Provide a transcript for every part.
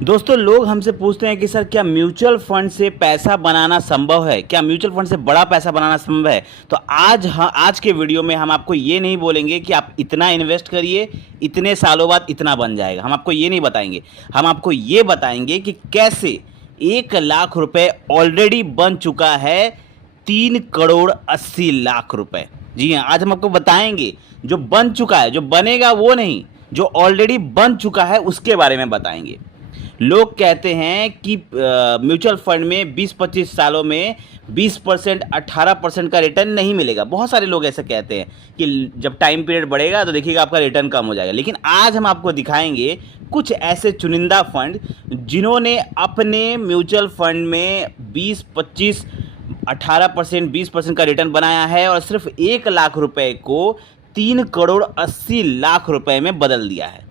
दोस्तों, लोग हमसे पूछते हैं कि सर क्या म्यूचुअल फंड से पैसा बनाना संभव है, क्या म्यूचुअल फंड से बड़ा पैसा बनाना संभव है। तो आज के वीडियो में हम आपको ये नहीं बोलेंगे कि आप इतना इन्वेस्ट करिए, इतने सालों बाद इतना बन जाएगा। हम आपको ये नहीं बताएंगे। हम आपको ये बताएंगे कि कैसे 1 लाख रुपए ऑलरेडी बन चुका है 3 करोड़ 80 लाख रुपए। जी हाँ, आज हम आपको बताएंगे जो बन चुका है, जो बनेगा वो नहीं, जो ऑलरेडी बन चुका है उसके बारे में बताएंगे। लोग कहते हैं कि म्यूचुअल फंड में 20-25 सालों में 20% 18% का रिटर्न नहीं मिलेगा। बहुत सारे लोग ऐसे कहते हैं कि जब टाइम पीरियड बढ़ेगा तो देखिएगा आपका रिटर्न कम हो जाएगा। लेकिन आज हम आपको दिखाएंगे कुछ ऐसे चुनिंदा फंड जिन्होंने अपने म्यूचुअल फंड में 20-25 18% 20% का रिटर्न बनाया है और सिर्फ 1 लाख रुपए को 3 करोड़ 80 लाख रुपए में बदल दिया है।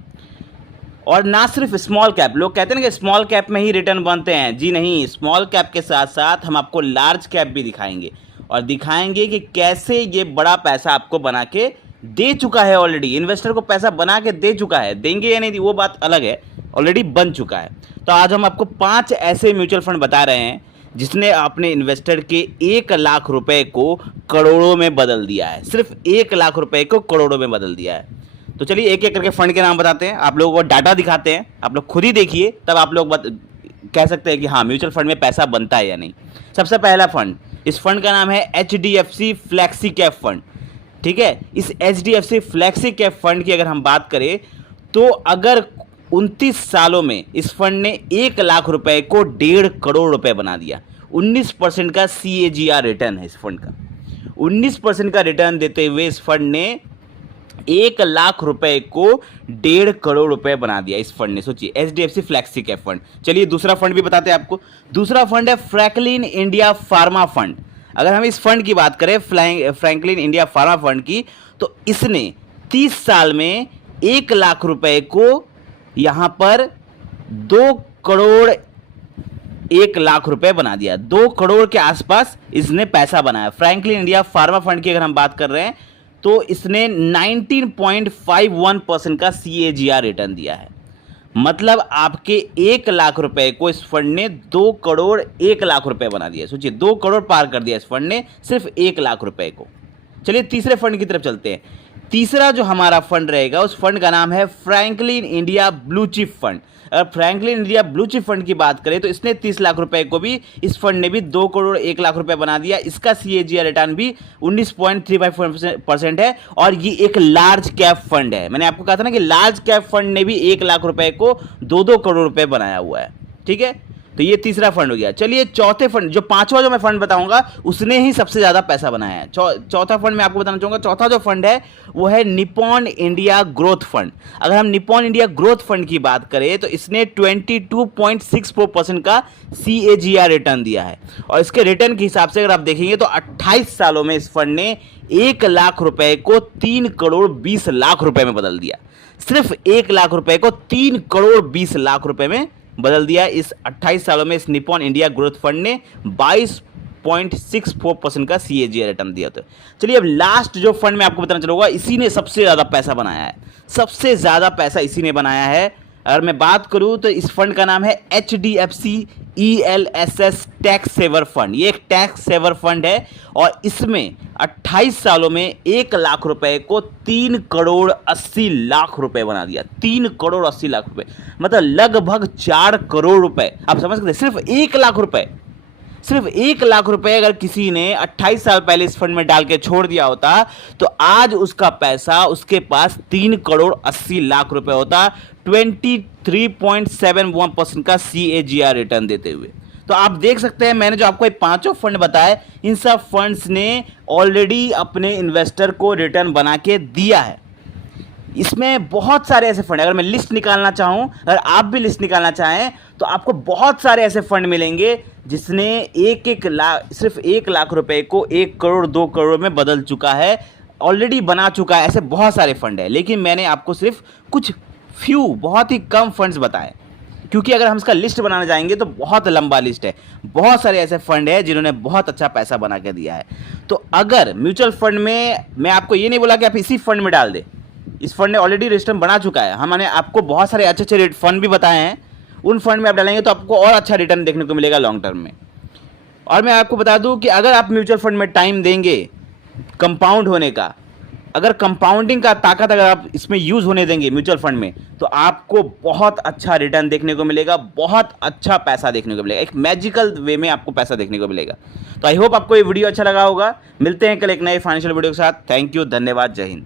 और ना सिर्फ स्मॉल कैप, लोग कहते हैं ना कि स्मॉल कैप में ही रिटर्न बनते हैं। जी नहीं, स्मॉल कैप के साथ साथ हम आपको लार्ज कैप भी दिखाएंगे और दिखाएंगे कि कैसे ये बड़ा पैसा आपको बना के दे चुका है। ऑलरेडी इन्वेस्टर को पैसा बना के दे चुका है, देंगे या नहीं वो बात अलग है, ऑलरेडी बन चुका है। तो आज हम आपको 5 ऐसे म्यूचुअल फंड बता रहे हैं जिसने अपने इन्वेस्टर के 1 लाख रुपए को करोड़ों में बदल दिया है। सिर्फ 1 लाख रुपए को करोड़ों में बदल दिया है। तो चलिए एक एक करके फंड के नाम बताते हैं, आप लोगों को डाटा दिखाते हैं, आप लोग खुद ही देखिए, तब आप लोग कह सकते हैं कि हाँ म्यूचुअल फंड में पैसा बनता है या नहीं। सबसे पहला फंड, इस फंड का नाम है HDFC फ्लैक्सी कैप फंड। ठीक है, इस HDFC फ्लैक्सी कैप फंड की अगर हम बात करें तो अगर 29 सालों में इस फंड ने 1 लाख रुपए को 1.5 करोड़ रुपए बना दिया। 19% का CAGR रिटर्न है इस फंड का। 19% का रिटर्न देते हुए इस फंड ने 1 लाख रुपए को 1.5 करोड़ रुपए बना दिया इस फंड ने। सोचिए, HDFC फ्लैक्सी कैप फंड। चलिए दूसरा फंड भी बताते हैं आपको। दूसरा फंड है फ्रैंकलिन इंडिया फार्मा फंड। अगर हम इस फंड की बात करें, फ्रैंकलिन इंडिया फार्मा फंड की, तो इसने 30 साल में 1 लाख रुपए को यहां पर 2 करोड़ 1 लाख रुपए बना दिया। 2 करोड़ के आसपास इसने पैसा बनाया। फ्रैंकलिन इंडिया फार्मा फंड की अगर हम बात कर रहे हैं तो इसने 19.51% का CAGR रिटर्न दिया है। मतलब आपके 1 लाख रुपए को इस फंड ने 2 करोड़ 1 लाख रुपए बना दिया। सोचिए, 2 करोड़ पार कर दिया इस फंड ने सिर्फ 1 लाख रुपए को। चलिए तीसरे फंड की तरफ चलते हैं। तीसरा जो हमारा फंड रहेगा उस फंड का नाम है Franklin India blue chip fund. अगर Franklin India blue chip fund की बात करें तो इसने 30 लाख रुपए को भी, इस फंड ने भी 2 करोड़ 1 लाख रुपए बना दिया। इसका CAGR रिटर्न भी 19.35% है और ये एक लार्ज कैप फंड है। मैंने आपको कहा था ना कि लार्ज कैप फंड ने भी 1 लाख रुपए को 2-2 करोड़ रुपए बनाया हुआ है। ठीक है, तो ये तीसरा फंड हो गया। चलिए चौथे फंड, जो पांचवा जो मैं फंड बताऊंगा उसने ही सबसे ज्यादा पैसा बनाया है। चौथा फंड मैं आपको बताना चाहूंगा। चौथा जो फंड है वो है निप्पॉन इंडिया ग्रोथ फंड। अगर हम निप्पॉन इंडिया ग्रोथ फंड की बात करें तो इसने 22.64% का CAGR रिटर्न दिया है और इसके रिटर्न के हिसाब से अगर आप देखेंगे तो 28 सालों में इस फंड ने 1 लाख रुपए को 3 करोड़ 20 लाख रुपए में बदल दिया। सिर्फ 1 लाख रुपए को 3 करोड़ 20 लाख रुपए में बदल दिया। इस 28 सालों में इस निप्पॉन इंडिया ग्रोथ फंड ने 22.64% का CAGR रिटर्न दिया था। चलिए अब लास्ट जो फंड मैं आपको बताना चलूंगा, इसी ने सबसे ज्यादा पैसा बनाया है। सबसे ज्यादा पैसा इसी ने बनाया है। अगर मैं बात करूं तो इस फंड का नाम है HDFC ELSS tax saver fund. ये एक टैक्स सेवर फंड है और इसमें 28 सालों में 1 लाख रुपए को 3 करोड़ 80 लाख रुपए बना दिया। 3 करोड़ 80 लाख रुपए, मतलब लगभग 4 करोड़ रुपए। आप समझ सकते हैं, सिर्फ 1 लाख रुपए, सिर्फ 1 लाख रुपए अगर किसी ने 28 साल पहले इस फंड में डाल के छोड़ दिया होता तो आज उसका पैसा उसके पास 3 करोड़ 80 लाख रुपए होता, 23.71% का CAGR रिटर्न देते हुए। तो आप देख सकते हैं, मैंने जो आपको ये पांचों फंड बताए, इन सब फंड्स ने ऑलरेडी अपने इन्वेस्टर को रिटर्न बना के दिया है। इसमें बहुत सारे ऐसे फंड, अगर मैं लिस्ट निकालना चाहूं, अगर आप भी लिस्ट निकालना चाहें तो आपको बहुत सारे ऐसे फंड मिलेंगे जिसने सिर्फ 1 लाख रुपए को 1 करोड़ 2 करोड़ में बदल चुका है, ऑलरेडी बना चुका है। ऐसे बहुत सारे फंड है, लेकिन मैंने आपको सिर्फ कुछ फ्यू, बहुत ही कम फंड्स बताए, क्योंकि अगर हम इसका लिस्ट बनाने जाएंगे तो बहुत लंबा लिस्ट है। बहुत सारे ऐसे फंड है जिन्होंने बहुत अच्छा पैसा बना के दिया है। तो अगर म्यूचुअल फंड में, मैं आपको ये नहीं बोला कि आप इसी फंड में डाल दें, इस फंड ने ऑलरेडी रिटर्न बना चुका है। हमने आपको बहुत सारे अच्छे अच्छे फंड भी बताए हैं उन फंड में आप डालेंगे तो आपको और अच्छा रिटर्न देखने को मिलेगा लॉन्ग टर्म में। और मैं आपको बता दूं कि अगर आप म्यूचुअल फंड में टाइम देंगे कंपाउंड होने का, अगर कंपाउंडिंग का ताकत अगर आप इसमें यूज़ होने देंगे म्यूचुअल फंड में, तो आपको बहुत अच्छा रिटर्न देखने को मिलेगा, बहुत अच्छा पैसा देखने को मिलेगा, एक मैजिकल वे में आपको पैसा देखने को मिलेगा। तो आई होप आपको ये वीडियो अच्छा लगा होगा। मिलते हैं कल एक नए फाइनेंशियल वीडियो के साथ। थैंक यू, धन्यवाद, जय हिंद।